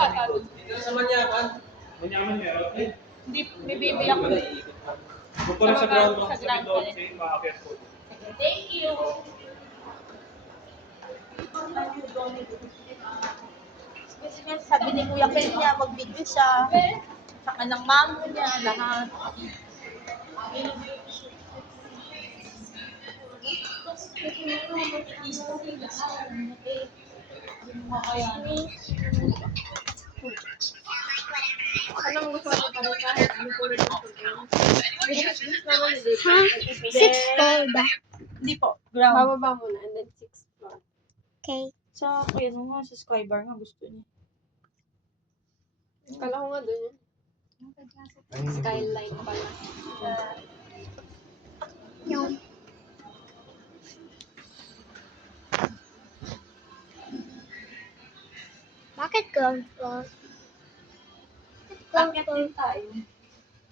Sa Manyaman. Manyaman meron. Eh, Hindi, may baby ako. punta rin sa ground ng sa Dolce, makakit po. Thank you. Sabi ni Kuya Kel niya, mag-video siya. Sa kanang mamo niya, lahat. Anong gusto mo pa rin kahit ano po rin ito? Ha? 6 floor ba? Hindi po, ground. Bababa muna and then 6 floor. Okay. Sa kuya nung nga, sa Skybar nga gusto niya. Kala ko nga doon yun. Skyline pala. Yung. Bakit ground floor? Ground Bakit floor. din tayo?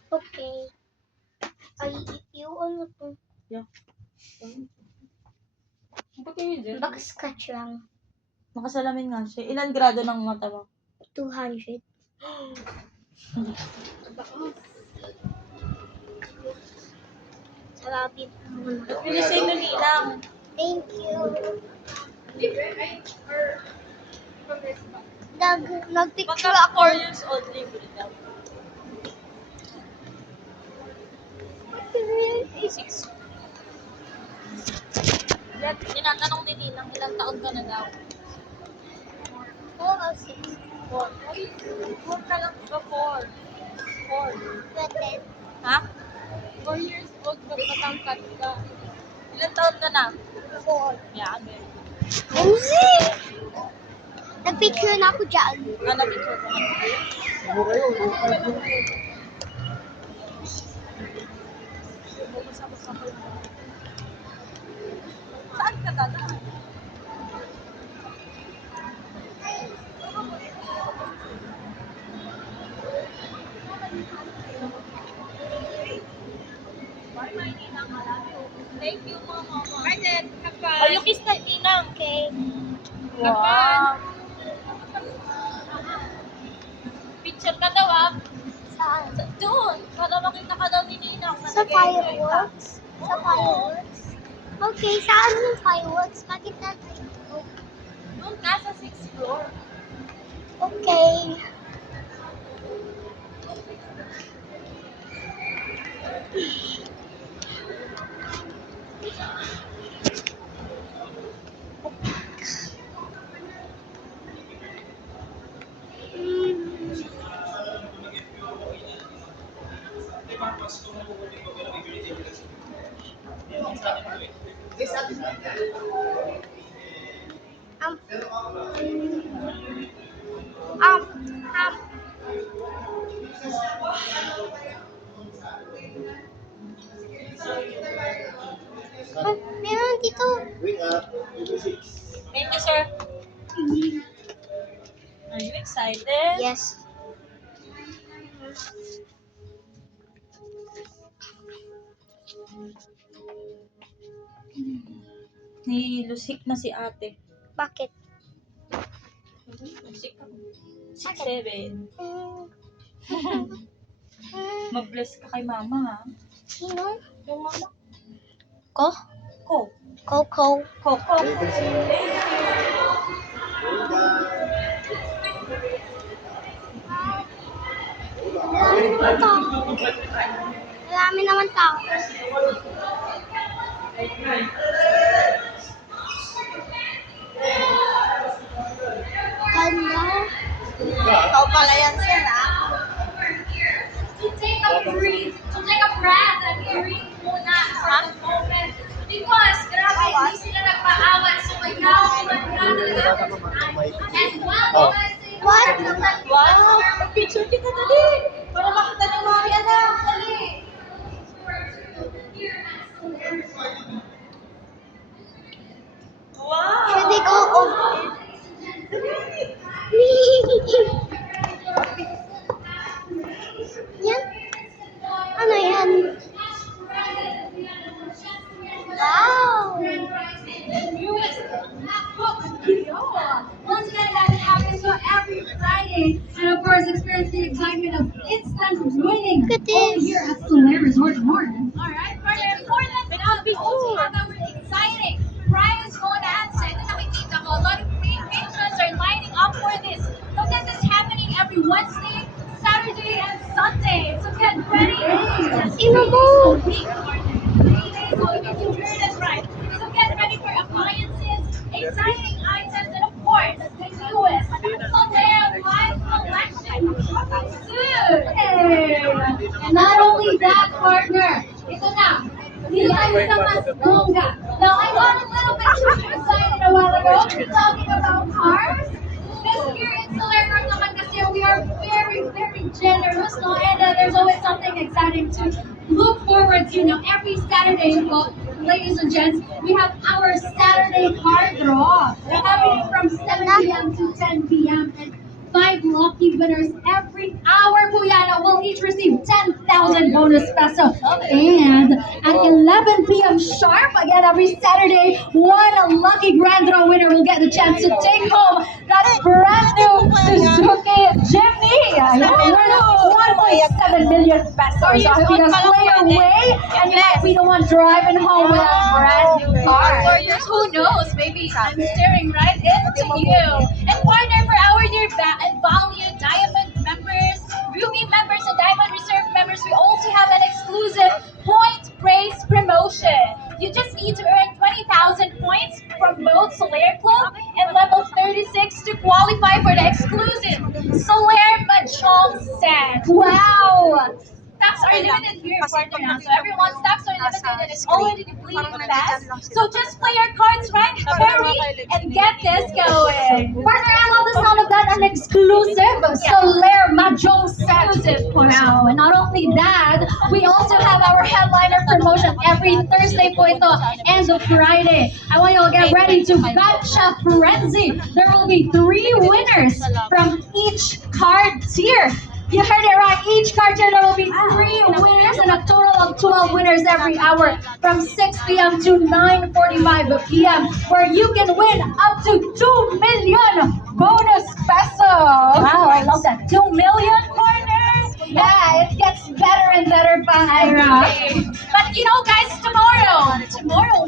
Okay. Ay, you ano to? Ba't yun dyan? Baka scratch lang. Nakasalamin nga siya. Ilan grado ng mata mo? 200. Sarapin naman. Pinisay na nilang. Thank you. Nagpicture Magka ako. 4 years old, libre daw. 6. Tinatanong ni Nilang, ilang taon ka na daw? 4 or 6. 4. 4 ka lang ba? 4. 4. Pwede. Ha? 4 years old ka, matangkad ka. Ilang taon ka na? 4. Yeah, babe. Nagpicture na ako dyan. Ano picture ko? Saan ka dadaan? Thank you, Mama. Arden, kapal. Ay, yung kiss na Ninang. Okay. Wow. Picture ka daw ah. Saan? Doon. Para makita ka daw ni Ninang. Sa fireworks? Sa fireworks? Okay, saan yung fireworks? Bakit natin? Doon ka sa 6th floor. Okay. Um, meron dito. Thank you, sir. Are you excited? Yes. Nilusik na si ate. Bakit? Lusik ka. 6'7". Mag-bless ka kay mama ha. Sino? Yung mama. Ko? Ko. Coco. Coco. Marami naman tao. Ganda. Ikaw pala yan, sir ha. To take a breath and breathe muna for the moment. Because, grabe, hindi sila nagpaawat. Sumayaw, kumanta talaga. And while What? Wow! Picture kita dali. Para makita ni Mami anak. Dali. Wow! Should we go over? Yan? Ano yan? Wow! Once again, that happens every Friday. Friday. And of course, experience the excitement of instant winning Look at over this. here at Solaire Resort Morton. Alright, partner, for that now, we also have our exciting prize bonanza. Ito nakikita ko, a lot of great patrons are lining up for this. So this is happening every Wednesday, Saturday, and Sunday. So get ready. Imamo. You heard it right. So get ready for appliances, exciting items, and of course, the newest Solaire Live Collection coming soon. Hey! And not only that, partner, ito na, nilay sa mas bongga. Now, I got a little bit too excited a while ago talking about cars. This here in Solaire naman kasi we are very, very generous, no? And there's always something exciting to look forward to. Now, every Saturday, well, ladies and gents, we have our Saturday car draw. They're happening from 7 p.m. to 10 p.m. And 5 lucky winners every hour, Kuyana, will each receive 10,000 bonus peso. And at 11 p.m. sharp, again, every Saturday, one lucky grand draw winner will get the chance to take home that brand new Suzuki Jimny. 1.7 million pesos. So if you just play your way, and you might be the one driving home with a brand new car. Or who knows, maybe I'm staring right into you. And partner, for our dear and valued Diamond members, Ruby members, and Diamond Reserve members, we also have an exclusive point praise promotion. You just need to earn 20,000 points from both Solaire Club and level 36 to qualify for the exclusive Solaire Mahjong set. Wow! Stocks are limited here, partner. Now. So everyone's stocks are limited and it's already depleting fast. So just play your cards right, hurry, and get this going. Partner, I love the sound of that. An exclusive Solaire Mahjong set. Wow. And not only that, we also have our headliner promotion every Thursday po ito and Friday. I want you to get ready to Gotcha Frenzy. There will be 3 winners from each card tier. You heard it right. Each card tier, there will be 3 winners and a total of 12 winners every hour from 6 p.m. to 9:45 p.m. where you can win up to 2 million bonus pesos. Wow, I love that. 2 million partners. Yeah, it gets better and better pa, Ira. But you know, guys, tomorrow,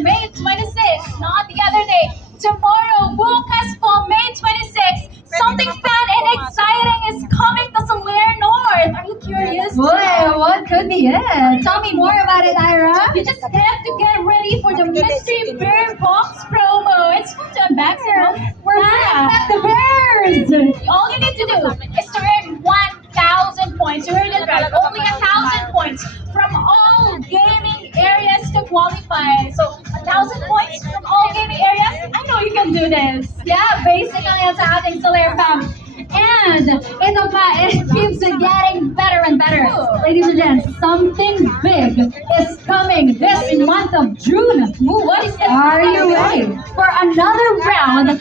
May 26th, not the other day. Tomorrow, bukas po, May 26th, something fun and exciting is coming to Solaire North. Are you curious? Boy, what could be it? Tell me more about it, Ira. You just have to get ready for the Mystery Bear Box promo. It's fun to unbox, you know? We're back, the bears! All you need to do is to earn 1,000 points. You heard it right. Only 1,000 points from all gaming areas to qualify. So, 1,000 points from all gaming areas. I know you can do this. Yeah, basic lang yan sa ating Solaire fam. And ito pa, it keeps getting better and better. Ladies and gents, something big is coming this month of June. Ooh, what is it? Are you ready for another round of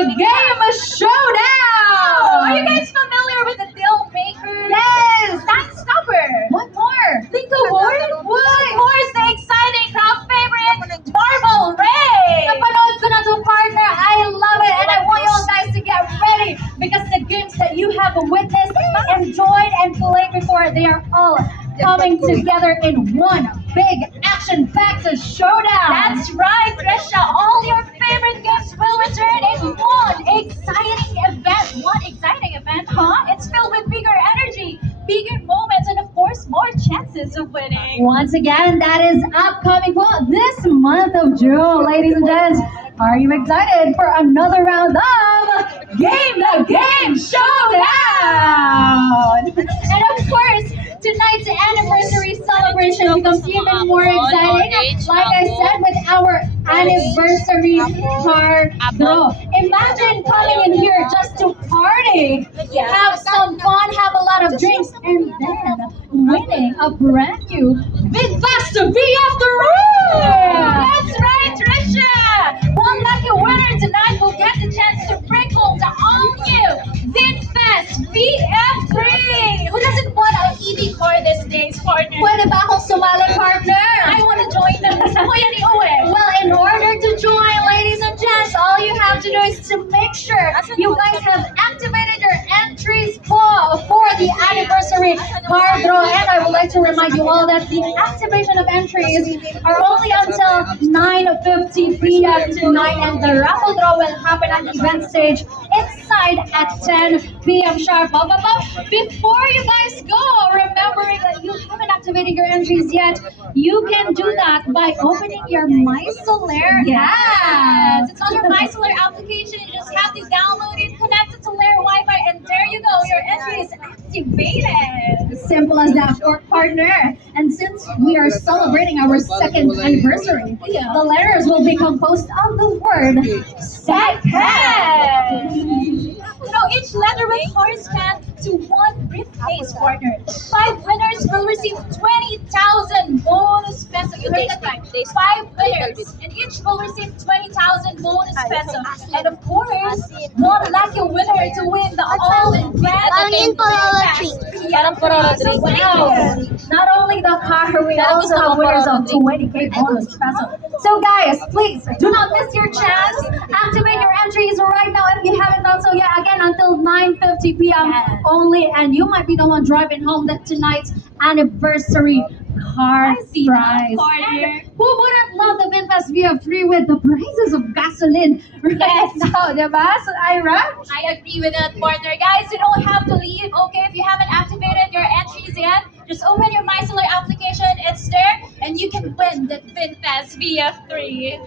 a game showdown? Are you guys familiar with the deal maker? Yes! Time stopper. What more? Think of more? What? More is the exciting crowd favorite, Marble Ray. Napanood ko na to, partner. I love it. And I want you all guys to get ready because the games that you have witnessed, enjoyed, and played before, they are all coming together in one big action-packed showdown. That's right, Trisha. All your favorite games will return in one exciting event. One exciting event, huh? It's filled with bigger energy, bigger moments, and of course, more chances of winning. Once again, that is upcoming this month of June, ladies and gents. Are you excited for another round of Game the Game Showdown? And of course, tonight's anniversary celebration becomes even more exciting. Like I said, with our anniversary car draw. Imagine coming in here just to party, have some fun, have a lot of drinks, and then winning a brand new Big Fast VF3! That's right, Trisha! One lucky winner tonight will get the chance to bring home the all-new VinFast VF3! Who doesn't want an EV car these days, partner? Pwede ba akong sumali, partner? I want to join them. Gusto ko yan iuwi. Well, in order to join, ladies and gents, all you have to do is to make sure you guys have activated your entries for the anniversary car draw. And I would like to remind you all that the activation of entries are only until 9:50 p.m. tonight, and the raffle draw will happen at the event stage inside at 10 p.m. sharp. But before you guys go, remembering that you haven't activated your entries yet, you can do that by opening your MySolaire app. It's on your MySolaire application. You just have to download it, connect it to Lair Wi-Fi, and there you go. Your entry is activated. Simple as that, for partner. And since we are celebrating our second anniversary, the letters will be composed of the word second. You know, each letter will correspond to one briefcase, partner. 5 winners will receive 20,000 bonus peso. You heard that right? 5 winners, and each will receive 20,000 bonus peso. And of course, one lucky winner to win the all-in-brand Parang yun Corona tree. Parang Corona drink. Wow! Not only the car, we also have winners of 20k bonus peso. So guys, please do not miss your chance. Activate your entries right now if you haven't done so yet. Again, until 9:50 p.m. only, and you might be the one driving home that tonight's anniversary car prize. partner. Who wouldn't love the VinFast VF3 with the prices of gasoline right now, diba? So, Ira? I agree with that, partner. Guys, you don't have to leave, okay? If you haven't activated your entries yet, just open your MySolaire application. It's there, and you can win the VinFast VF3.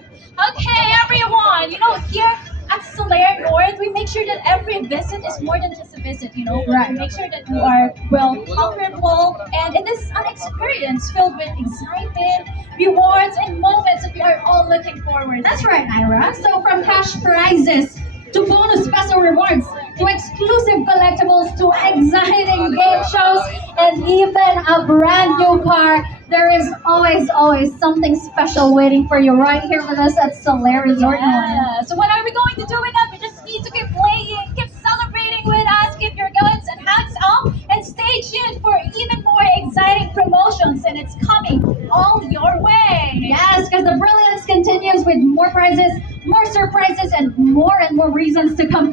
Okay, everyone. You know, here at Solaire North, we make sure that every visit is more than just a visit, you know? Right. We make sure that you are well comfortable, and it is an experience filled with excitement, rewards, and moments that we are all looking forward to. That's right, Ira. So from cash prizes to bonus special rewards to exclusive collectibles to exciting game shows and even a brand new car, there is always something special waiting for you right here with us at Solaire Resort North. Yeah. So what are we going to do with that? We just need to keep playing, keep celebrating with us, keep your guns and hats up, and stay tuned for even more exciting promotions, and it's coming all your way. Yes, because the brilliance continues with more prizes, more surprises, and more reasons to come